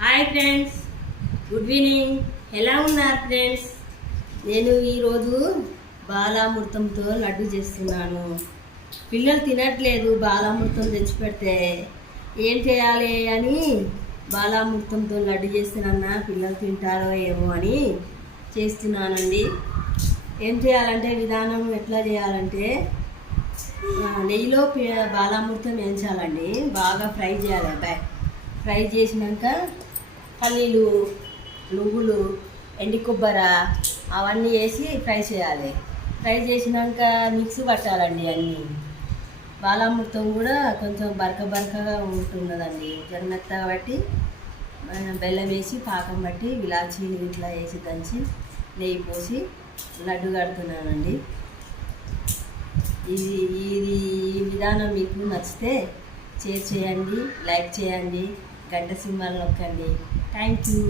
Hi friends, good evening. ఎలా ఉన్నారు friends? నేను ఈరోజు బాలామృతంతో లడ్డు చేస్తున్నాను. పిల్లలు తినట్లేదు. బాలామృతం తెచ్చిపెడితే ఏం చేయాలి అని బాలామృతంతో లడ్డు చేస్తున్నాను. పిల్లలు తింటారో ఏమో అని చేస్తున్నానండి. ఏం చేయాలంటే విధానం ఎట్లా చేయాలంటే నెయ్యిలో బాలామృతం వేయించాలండి. బాగా ఫ్రై చేయాలి. ఫ్రై చేసినాక పల్లీలు, నువ్వులు, ఎండి కొబ్బర అవన్నీ వేసి ఫ్రై చేయాలి. ఫ్రై చేసినాక మిక్సీ పట్టాలండి అన్నీ. బాలామృతం కూడా కొంచెం బరకగా ఉంటున్నదండి. మెత్తగా బట్టి బెల్లం వేసి పాకం బట్టి ఇలాచీలు ఇట్లా వేసి దంచి నెయ్యి పోసి లడ్డు కడుతున్నానండి. ఈ విధానం మీకు నచ్చితే షేర్ చేయండి, లైక్ చేయండి, గంట సింబల్ నొక్కండి. Thank you.